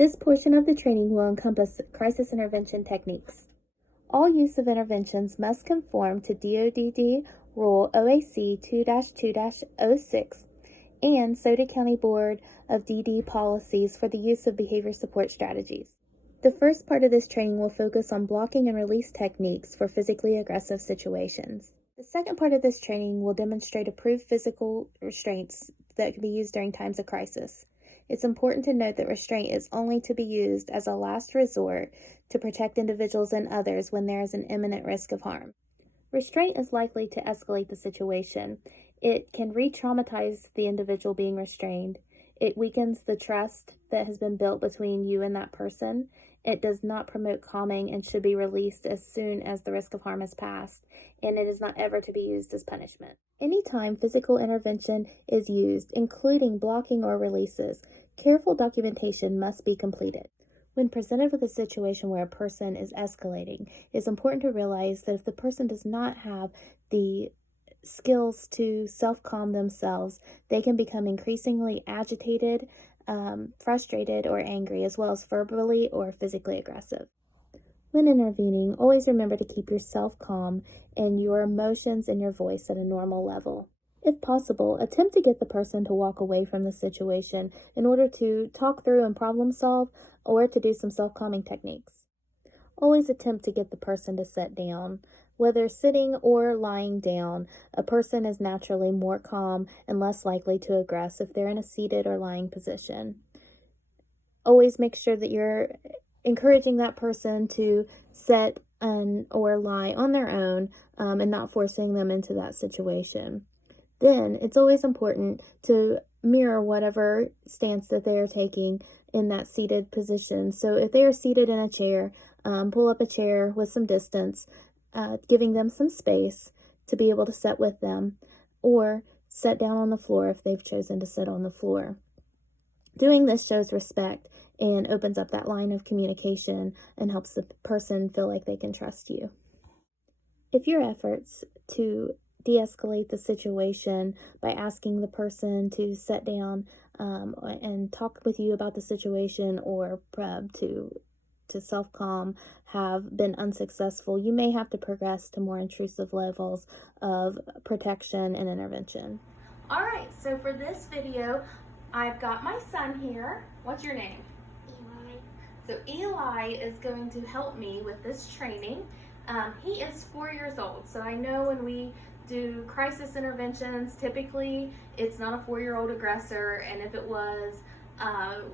This portion of the training will encompass crisis intervention techniques. All use of interventions must conform to DODD Rule OAC 2-2-06 and Sauter County Board of DD policies for the use of behavior support strategies. The first part of this training will focus on blocking and release techniques for physically aggressive situations. The second part of this training will demonstrate approved physical restraints that can be used during times of crisis. It's important to note that restraint is only to be used as a last resort to protect individuals and others when there is an imminent risk of harm. Restraint is likely to escalate the situation. It can re-traumatize the individual being restrained. It weakens the trust that has been built between you and that person. It does not promote calming and should be released as soon as the risk of harm is passed, and it is not ever to be used as punishment. Anytime physical intervention is used, including blocking or releases, careful documentation must be completed. When presented with a situation where a person is escalating, it is important to realize that if the person does not have the skills to self-calm themselves, they can become increasingly agitated, frustrated, or angry, as well as verbally or physically aggressive. When intervening, always remember to keep yourself calm and your emotions and your voice at a normal level. If possible, attempt to get the person to walk away from the situation in order to talk through and problem solve or to do some self-calming techniques. Always attempt to get the person to sit down. Whether sitting or lying down, a person is naturally more calm and less likely to aggress if they're in a seated or lying position. Always make sure that you're encouraging that person to sit or lie on their own and not forcing them into that situation. Then it's always important to mirror whatever stance that they are taking in that seated position. So if they are seated in a chair, pull up a chair with some distance, giving them some space to be able to sit with them, or sit down on the floor if they've chosen to sit on the floor. Doing this shows respect and opens up that line of communication and helps the person feel like they can trust you. If your efforts to de-escalate the situation by asking the person to sit down and talk with you about the situation or to self-calm have been unsuccessful, you may have to progress to more intrusive levels of protection and intervention. All right, so for this video, I've got my son here. What's your name? Eli. So Eli is going to help me with this training. He is 4 years old, so I know when we do crisis interventions, typically it's not a 4-year-old aggressor, and if it was,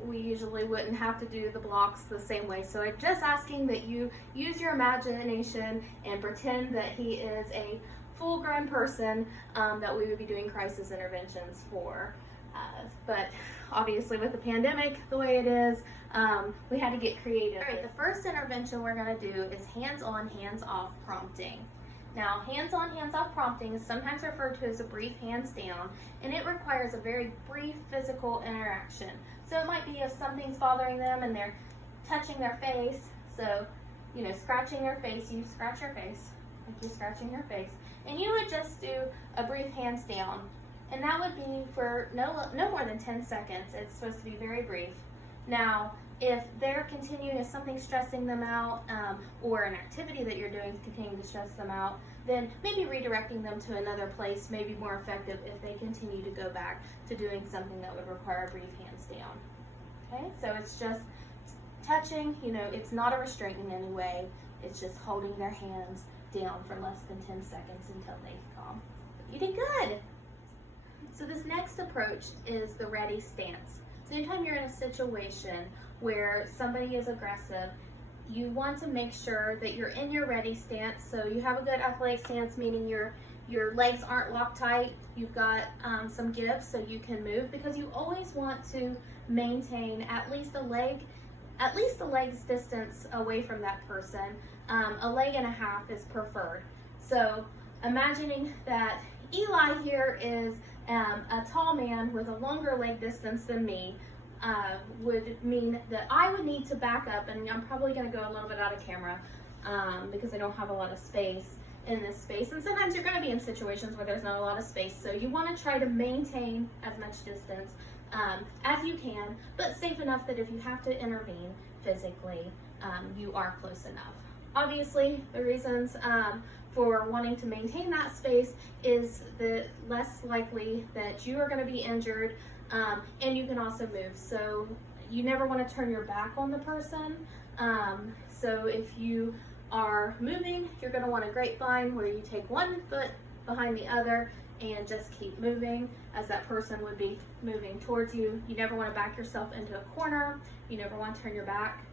we usually wouldn't have to do the blocks the same way. So I'm just asking that you use your imagination and pretend that he is a full-grown person that we would be doing crisis interventions for. But obviously with the pandemic the way it is, we had to get creative. All right, the first intervention we're going to do is hands-on, hands-off prompting. Now, hands-on, hands-off prompting is sometimes referred to as a brief hands down, and it requires a very brief physical interaction. So it might be if something's bothering them and they're touching their face, so, scratching their face, you scratch your face, like you're scratching your face, and you would just do a brief hands down, and that would be for no more than 10 seconds. It's supposed to be very brief. Now, if they're continuing, if something's stressing them out, or an activity that you're doing is continuing to stress them out, then maybe redirecting them to another place may be more effective if they continue to go back to doing something that would require a brief hands down. Okay, so it's just touching, it's not a restraint in any way. It's just holding their hands down for less than 10 seconds until they calm. You did good. So this next approach is the ready stance. So anytime you're in a situation where somebody is aggressive, you want to make sure that you're in your ready stance. So you have a good athletic stance, meaning your legs aren't locked tight. You've got some give so you can move, because you always want to maintain at least a leg's distance away from that person. A leg and a half is preferred. So imagining that Eli here is a tall man with a longer leg distance than me, would mean that I would need to back up, and I'm probably going to go a little bit out of camera because I don't have a lot of space in this space, and sometimes you're going to be in situations where there's not a lot of space, so you want to try to maintain as much distance as you can, but safe enough that if you have to intervene physically, you are close enough. Obviously, the reasons for wanting to maintain that space is the less likely that you are going to be injured, and you can also move. So you never want to turn your back on the person. So if you are moving, you're going to want a grapevine where you take one foot behind the other and just keep moving as that person would be moving towards you. You never want to back yourself into a corner. You never want to turn your back.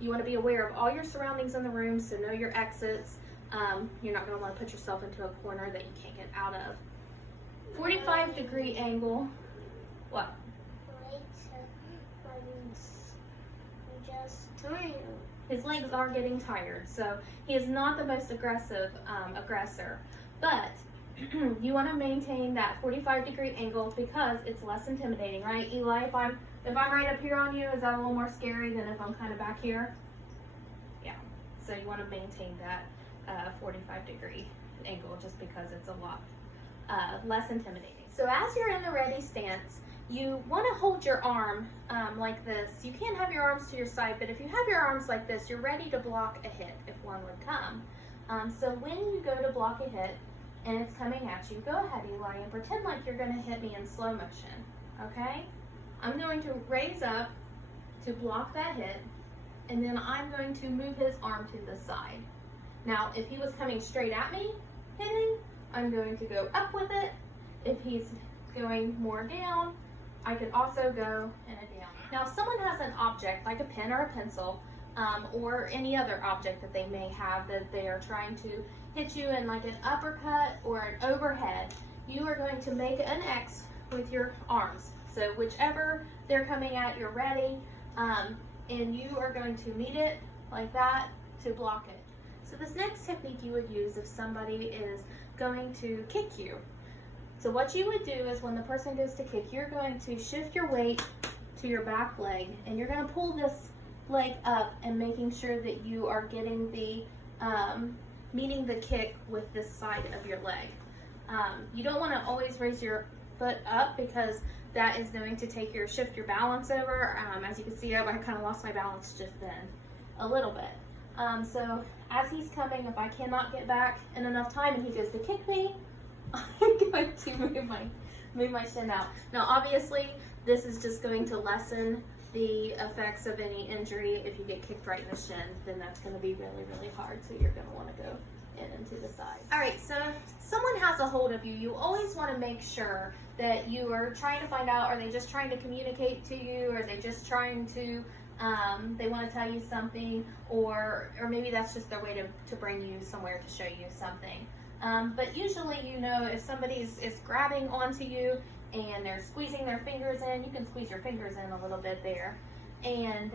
You want to be aware of all your surroundings in the room, so know your exits. You're not going to want to put yourself into a corner that you can't get out of. 45-degree angle. What? His legs are getting tired, so he is not the most aggressive aggressor. But you want to maintain that 45-degree angle because it's less intimidating, right, Eli? If I'm right up here on you, is that a little more scary than if I'm kind of back here? Yeah. So you want to maintain that 45-degree angle just because it's a lot less intimidating. So as you're in the ready stance, you want to hold your arm like this. You can't have your arms to your side, but if you have your arms like this, you're ready to block a hit if one would come. So when you go to block a hit and it's coming at you, go ahead, Eli, and pretend like you're going to hit me in slow motion, okay? I'm going to raise up to block that hit, and then I'm going to move his arm to the side. Now, if he was coming straight at me, hitting, I'm going to go up with it. If he's going more down, I could also go in a down. Now, if someone has an object like a pen or a pencil, or any other object that they may have that they are trying to hit you in, like an uppercut or an overhead, you are going to make an X with your arms. So whichever they're coming at, you're ready, and you are going to meet it like that to block it. So this next technique you would use if somebody is going to kick you. So what you would do is when the person goes to kick, you're going to shift your weight to your back leg, and you're going to pull this leg up and making sure that you are getting the, meeting the kick with this side of your leg. You don't want to always raise your foot up because that is going to shift your balance over. As you can see, I kind of lost my balance just then a little bit. So as he's coming, if I cannot get back in enough time and he goes to kick me, I'm going to move my shin out. Now obviously this is just going to lessen the effects of any injury. If you get kicked right in the shin, then that's going to be really, really hard, so you're going to want to go in and to the side. All right, so if someone has a hold of you, you always want to make sure that you are trying to find out, are they just trying to communicate to you, or are they just trying to, they want to tell you something, or maybe that's just their way to bring you somewhere to show you something. But usually, you know, if somebody is grabbing onto you and they're squeezing their fingers in, you can squeeze your fingers in a little bit there, and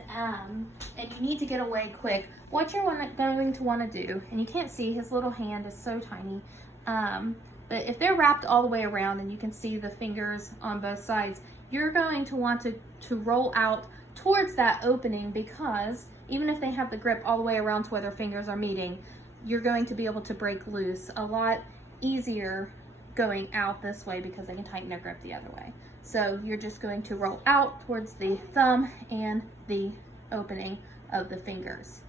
you need to get away quick. What you're going to want to do, and you can't see, his little hand is so tiny, but if they're wrapped all the way around and you can see the fingers on both sides, you're going to want to roll out towards that opening, because even if they have the grip all the way around to where their fingers are meeting, you're going to be able to break loose a lot easier going out this way because they can tighten their grip the other way. So you're just going to roll out towards the thumb and the opening of the fingers.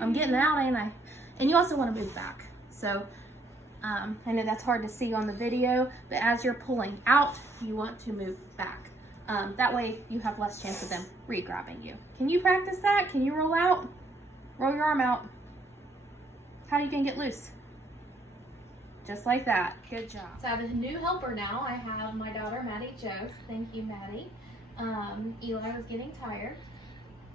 I'm getting out, ain't I? And you also want to move back. So I know that's hard to see on the video, but as you're pulling out, you want to move back. That way you have less chance of them re-grabbing you. Can you practice that? Can you roll out? Roll your arm out. How are you going to get loose? Just like that. Good job. So I have a new helper now. I have my daughter, Maddie Jo. Thank you, Maddie. Eli was getting tired.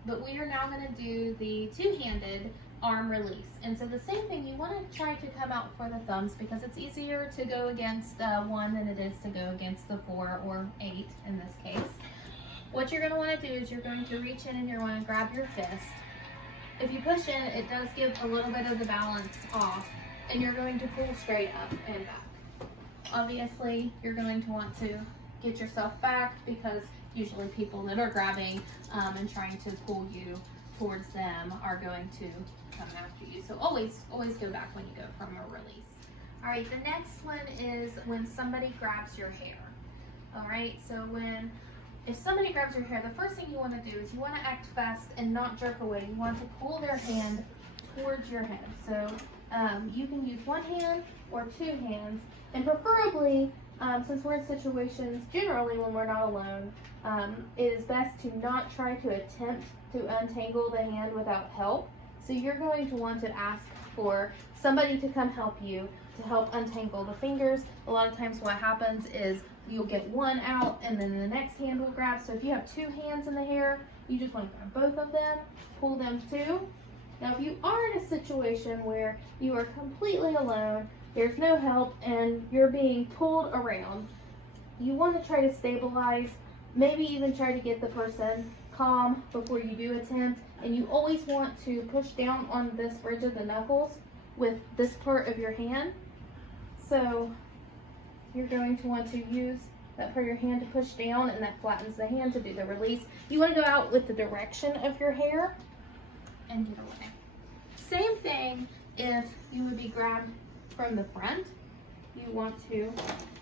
But we are now going to do the two-handed arm release. And so the same thing, you want to try to come out for the thumbs because it's easier to go against 1 than it is to go against the 4 or 8 in this case. What you're going to want to do is you're going to reach in and you're going to grab your fist. If you push in, it does give a little bit of the balance off, and you're going to pull straight up and back. Obviously, you're going to want to get yourself back because usually people that are grabbing and trying to pull you towards them are going to come after you. So always go back when you go from a release. All right, the next one is when somebody grabs your hair. All right, so if somebody grabs your hair, the first thing you want to do is you want to act fast and not jerk away. You want to pull their hand towards your head. So you can use one hand or two hands, and preferably, since we're in situations generally when we're not alone, it is best to not try to attempt to untangle the hand without help. So you're going to want to ask for somebody to come help you to help untangle the fingers. A lot of times what happens is you'll get one out and then the next hand will grab. So if you have two hands in the hair, you just want to grab both of them, pull them too. Now if you are in a situation where you are completely alone, there's no help, and you're being pulled around, you want to try to stabilize, maybe even try to get the person calm before you do attempt. And you always want to push down on this bridge of the knuckles with this part of your hand. So you're going to want to use that part of your hand to push down, and that flattens the hand to do the release. You want to go out with the direction of your hair and get away. Same thing if you would be grabbed from the front. You want to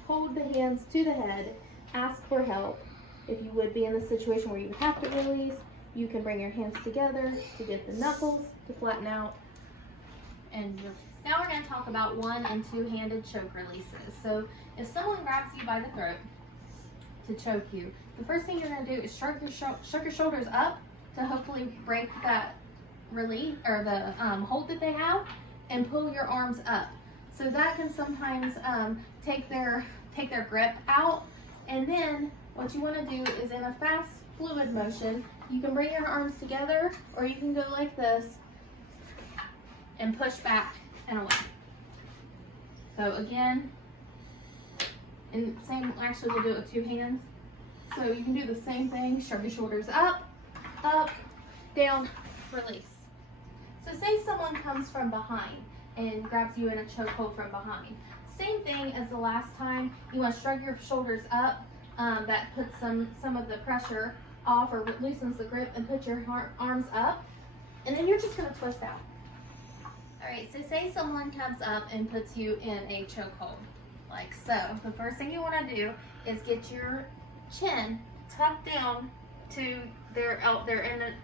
hold the hands to the head, ask for help. If you would be in the situation where you have to release, you can bring your hands together to get the knuckles to flatten out. And now we're going to talk about one and two-handed choke releases. So if someone grabs you by the throat to choke you, the first thing you're going to do is shrug your shoulders up to hopefully break that release or the hold that they have, and pull your arms up. So that can sometimes take their grip out. And then what you want to do is, in a fast fluid motion, you can bring your arms together, or you can go like this and push back and away. So again, and same, actually we'll do it with two hands. So you can do the same thing, shrug your shoulders up, down, release. So say someone comes from behind and grabs you in a chokehold from behind. Same thing as the last time. You want to shrug your shoulders up. That puts some of the pressure off or loosens the grip, and put your arms up. And then you're just going to twist out. All right, so say someone comes up and puts you in a chokehold, like so. The first thing you want to do is get your chin tucked down to their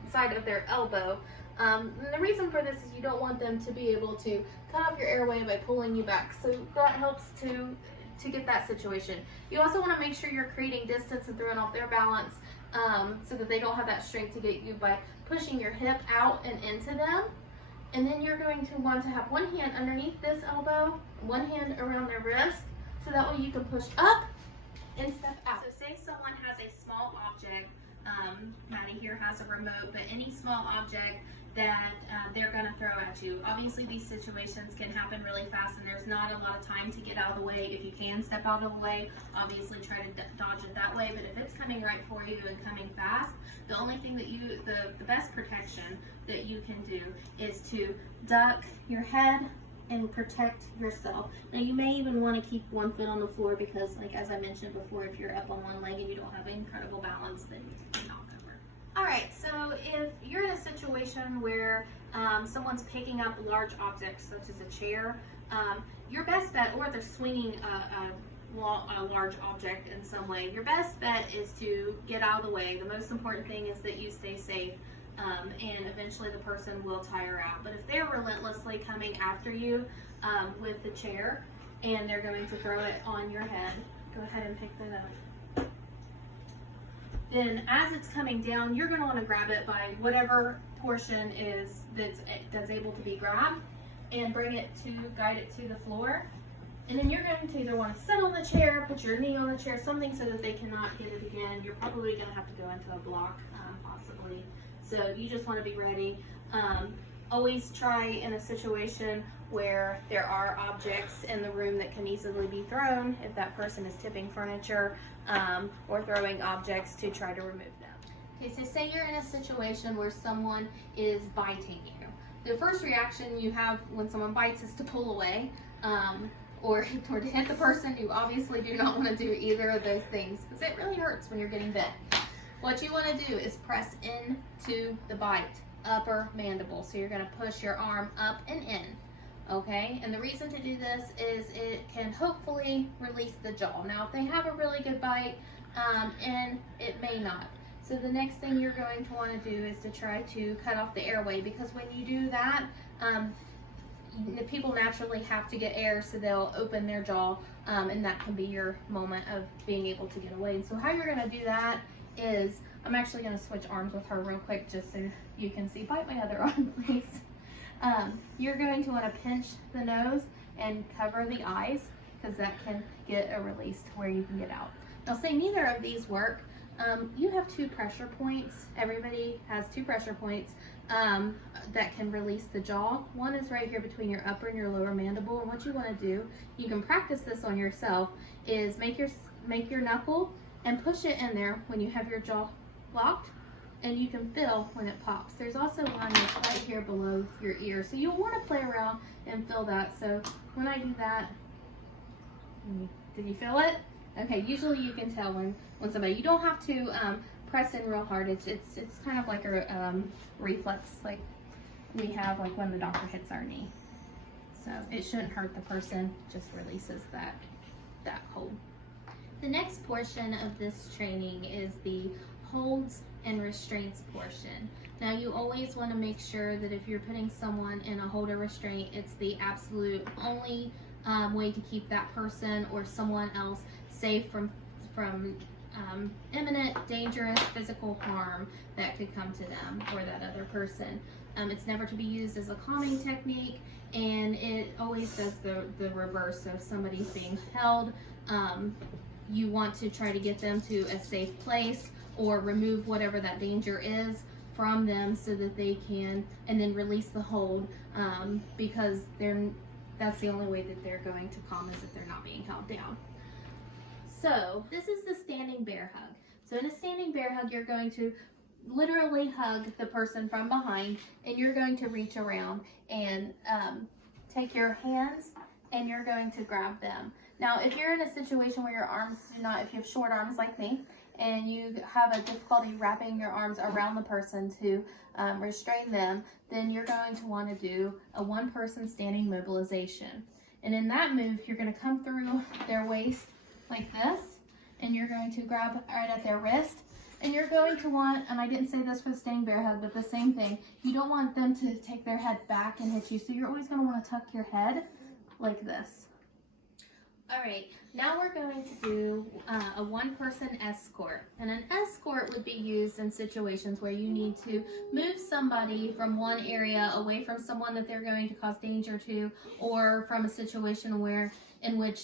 inside of their elbow. And the reason for this is you don't want them to be able to cut off your airway by pulling you back. So that helps to get that situation. You also want to make sure you're creating distance and throwing off their balance, so that they don't have that strength to get you by pushing your hip out and into them. And then you're going to want to have one hand underneath this elbow, one hand around their wrist, so that way you can push up and step out. So say someone has a small object, Maddie here has a remote, but any small object that they're going to throw at you. Obviously these situations can happen really fast, and there's not a lot of time to get out of the way. If you can step out of the way, obviously try to dodge it that way. But if it's coming right for you and coming fast, the only thing that the best protection that you can do is to duck your head and protect yourself. Now you may even want to keep one foot on the floor, because like as I mentioned before, if you're up on one leg and you don't have incredible balance, then you can knock over. All right, so if you're in a situation where someone's picking up large objects such as a chair, your best bet, or they're swinging a large object in some way, your best bet is to get out of the way. The most important thing is that you stay safe. And eventually the person will tire out. But if they're relentlessly coming after you with the chair, and they're going to throw it on your head, go ahead and pick that up. Then as it's coming down, you're going to want to grab it by whatever portion is that's able to be grabbed, and guide it to the floor. And then you're going to either want to sit on the chair, put your knee on the chair, something so that they cannot get it again. You're probably going to have to go into a block, possibly. So you just want to be ready. Always try in a situation where there are objects in the room that can easily be thrown, if that person is tipping furniture or throwing objects, to try to remove them. Okay, so say you're in a situation where someone is biting you. The first reaction you have when someone bites is to pull away, or to hit the person. You obviously do not want to do either of those things, because it really hurts when you're getting bit. What you want to do is press into the bite, upper mandible. So you're going to push your arm up and in. Okay, and the reason to do this is it can hopefully release the jaw. Now, if they have a really good bite, and it may not. So the next thing you're going to want to do is to try to cut off the airway, because when you do that, the people naturally have to get air, so they'll open their jaw, and that can be your moment of being able to get away. And so how you're going to do that is, I'm actually going to switch arms with her real quick just so you can see. Bite my other arm, please. You're going to want to pinch the nose and cover the eyes, because that can get a release to where you can get out. Now, say neither of these work, you have 2 pressure points. Everybody has 2 pressure points that can release the jaw. One is right here between your upper and your lower mandible, and what you want to do, you can practice this on yourself, is make your knuckle and push it in there when you have your jaw locked, and you can feel when it pops. There's also one that's right here below your ear, so you'll want to play around and feel that. So when I do that, did you feel it? Okay, usually you can tell when somebody, you don't have to press in real hard. It's kind of like a reflex, like we have like when the doctor hits our knee. So it shouldn't hurt the person, just releases that hold. The next portion of this training is the holds and restraints portion. Now, you always want to make sure that if you're putting someone in a hold or restraint, it's the absolute only way to keep that person or someone else safe from imminent, dangerous physical harm that could come to them or that other person. It's never to be used as a calming technique, and it always does the reverse. So if somebody's being held, you want to try to get them to a safe place or remove whatever that danger is from them, so that they can, and then release the hold, because that's the only way that they're going to calm, is if they're not being held down. So this is the standing bear hug. So in a standing bear hug, you're going to literally hug the person from behind, and you're going to reach around and take your hands and you're going to grab them. Now, if you're in a situation where your arms do not, if you have short arms like me, and you have a difficulty wrapping your arms around the person to restrain them, then you're going to want to do a 1-person standing mobilization. And in that move, you're going to come through their waist like this, and you're going to grab right at their wrist, and you're going to want, and I didn't say this for the standing bear hug, but the same thing, you don't want them to take their head back and hit you, so you're always going to want to tuck your head like this. All right, now we're going to do a 1-person escort. And an escort would be used in situations where you need to move somebody from one area away from someone that they're going to cause danger to, or from a situation in which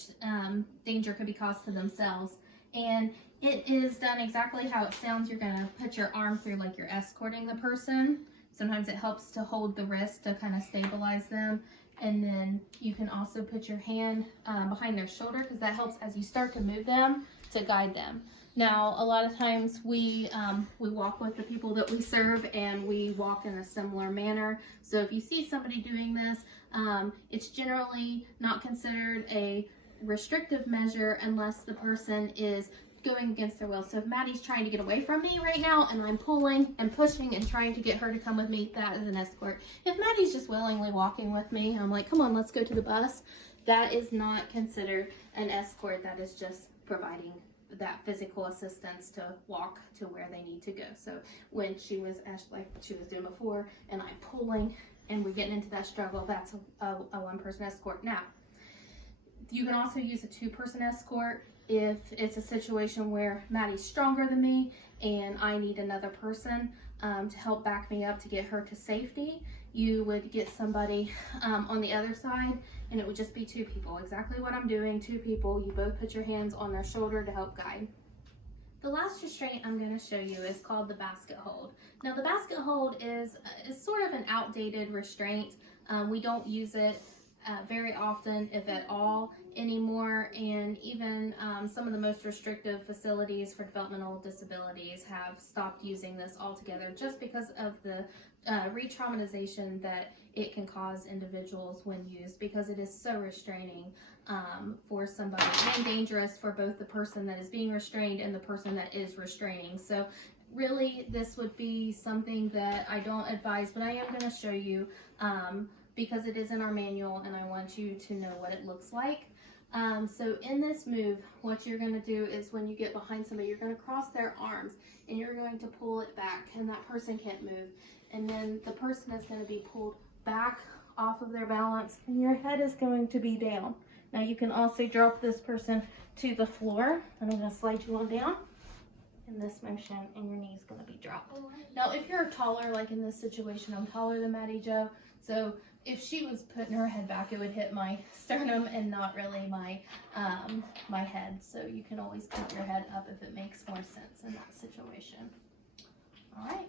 danger could be caused to themselves. And it is done exactly how it sounds. You're going to put your arm through like you're escorting the person. Sometimes it helps to hold the wrist to kind of stabilize them. And then you can also put your hand behind their shoulder, because that helps as you start to move them to guide them. Now, a lot of times we walk with the people that we serve, and we walk in a similar manner. So if you see somebody doing this, it's generally not considered a restrictive measure unless the person is going against their will. So if Maddie's trying to get away from me right now, and I'm pulling and pushing and trying to get her to come with me, that is an escort. If Maddie's just willingly walking with me, I'm like, come on, let's go to the bus, that is not considered an escort. That is just providing that physical assistance to walk to where they need to go. So when she was, like she was doing before, and I'm pulling and we're getting into that struggle, that's a 1-person escort. Now, you can also use a 2-person escort if it's a situation where Maddie's stronger than me and I need another person to help back me up to get her to safety. You would get somebody on the other side, and it would just be 2 people. Exactly what I'm doing, 2 people. You both put your hands on their shoulder to help guide. The last restraint I'm going to show you is called the basket hold. Now, the basket hold is sort of an outdated restraint. We don't use it very often, if at all, anymore, and even some of the most restrictive facilities for developmental disabilities have stopped using this altogether, just because of the re-traumatization that it can cause individuals when used, because it is so restraining for somebody, and dangerous for both the person that is being restrained and the person that is restraining. So really, this would be something that I don't advise, but I am going to show you because it is in our manual and I want you to know what it looks like. So in this move, what you're going to do is when you get behind somebody, you're going to cross their arms and you're going to pull it back, and that person can't move. And then the person is going to be pulled back off of their balance and your head is going to be down. Now you can also drop this person to the floor, and I'm going to slide you on down in this motion, and your knee is going to be dropped. Now if you're taller, like in this situation, I'm taller than Maddie Jo, so if she was putting her head back, it would hit my sternum and not really my my head. So you can always keep your head up if it makes more sense in that situation. All right.